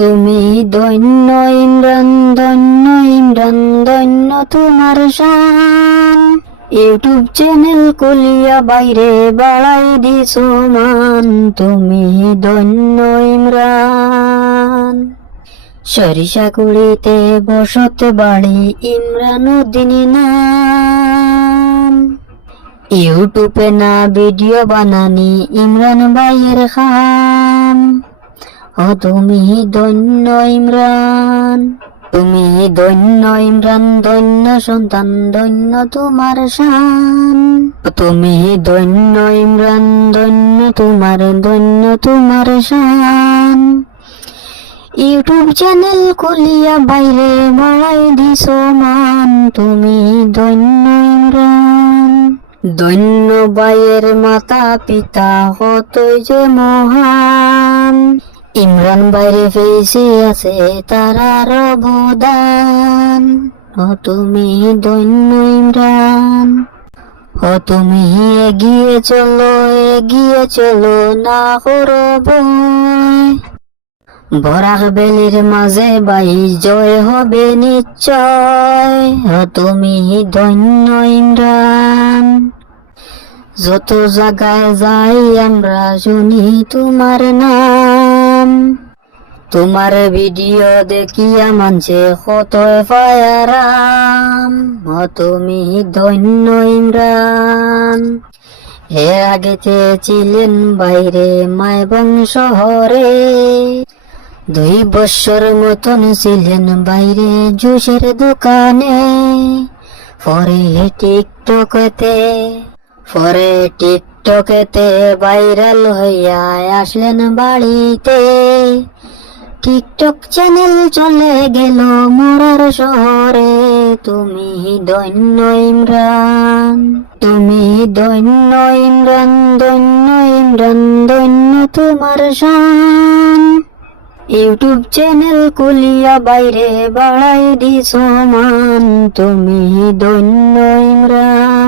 তুমি ধন্য ইমরান, ধন্য ইমরান, ধন্য তোমার শান। ইউটিউব চ্যানেল খুলিয়া বাইরে বাড়াই দিছো মান, তুমি ধন্য ইমরান। সরিষাকুড়িতে বসত বাড়ি, ইমরান উদ্দিন নাম। ইউটিউবে না ভিডিও বানানি, ইমরান ভাইয়ের খাম। ও তুমি ধন্য ইমরান, তুমি ধন্য ইমরান, ধন্য সন্তান, ধন্য তোমার শান। তুমি ধন্য ইমরান, ধন্য তোমার শান। ইউটিউব চ্যানেল খুলিয়া বাইরে বাড়াই দিছো মান, তুমি ধন্য ইমরান। ধন্য ভাইয়ের মাতা পিতা কতই যে মহান, ইমরান বাইরে ফেসে আছে তারার অবদান। ও তুমি ধন্য ইমরান, ও তুমি এগিয়ে চলো না করো ভয়। বরাক বেলির মাঝে বাই জয় হবে নিশ্চয়। ও তুমি ধন্য ইমরান। যত জায়গায় যাই আমরা শুনি তোমার নাম, তোমার ভিডিও দেখিয়া মানছে কত ফায়ারাম। ও তুমি ধন্য ইমরান। এর আগেতে ছিলেন বাইরে মাইবং শহরে, 2 বছর মতন ছিলেন বাইরে জুসের দোকানে। পরে টিকটকেতে ভাইরাল হইয়া আসলেন বাড়িতে। টিকটক চ্যানেল চলে গেল মোরার শহরে, তুমি ধন্য ইমরান। তুমি ধন্য ইমরান, ধন্য তোমার শান। ইউটিউব চ্যানেল খুলিয়া বাইরে বাড়াই দিছো মান, তুমি ধন্য ইমরান।